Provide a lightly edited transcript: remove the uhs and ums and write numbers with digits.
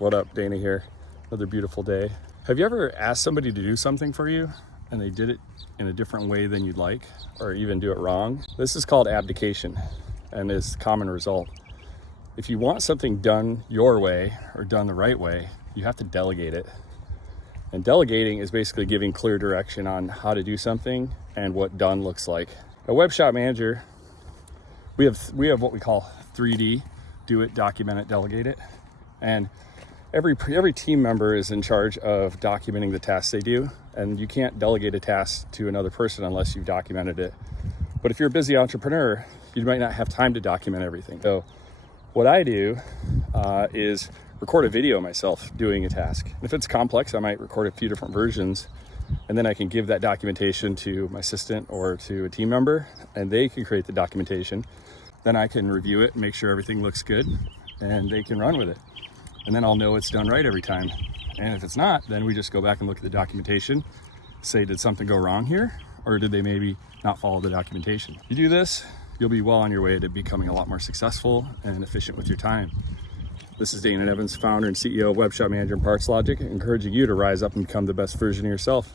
What up, Dana here? Another beautiful day. Have you ever asked somebody to do something for you and they did it in a different way than you'd like, or even do it wrong? This is called abdication and is a common result. If you want something done your way or done the right way, you have to delegate it. And delegating is basically giving clear direction on how to do something and what done looks like. A web shop manager, we have what we call 3D: do it, document it, delegate it. And every team member is in charge of documenting the tasks they do, and you can't delegate a task to another person unless you've documented it. But if you're a busy entrepreneur, you might not have time to document everything. So what I do is record a video myself doing a task. And if it's complex, I might record a few different versions, and then I can give that documentation to my assistant or to a team member, and they can create the documentation. Then I can review it and make sure everything looks good, and they can run with it. And then I'll know it's done right every time. And if it's not, then we just go back and look at the documentation, say, did something go wrong here? Or did they maybe not follow the documentation? If you do this, you'll be well on your way to becoming a lot more successful and efficient with your time. This is Dana Evans, founder and CEO of Web Shop Manager and Parts Logic, encouraging you to rise up and become the best version of yourself.